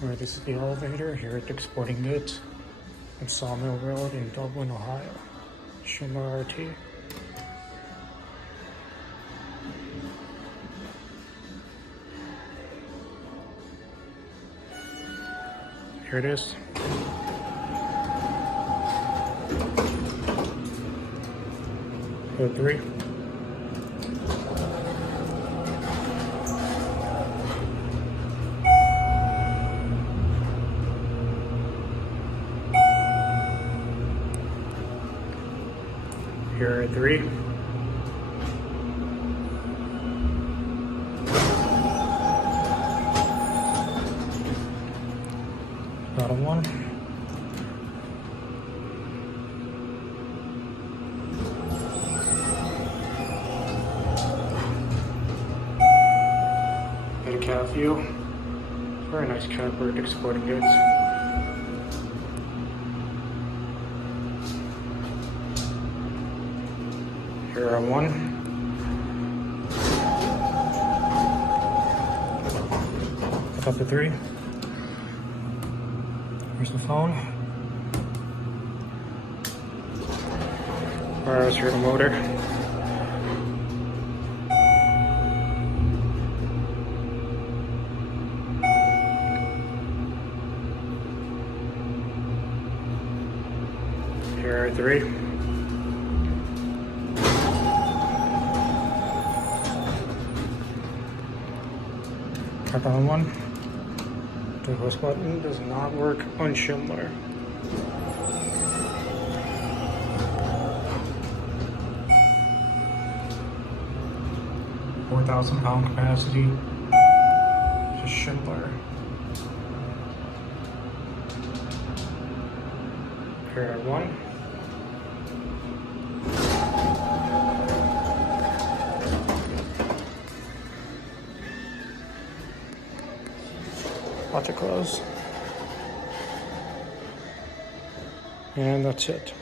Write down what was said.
Alright, this is the elevator here at Dick's Sporting Goods on Sawmill Road in Dublin, Ohio. Schindler RT. Here it is. Code 3. Here are 3. Bottom 1. Got a cab view. Very nice cab for Dick's Sporting Goods. Here are 1. Up to 3. Here's the phone. Where's here the motor? Here are 3. Tap on 1. The host button does not work on Schindler. £4,000 capacity to Schindler. Here 1. Watch it close. And that's it.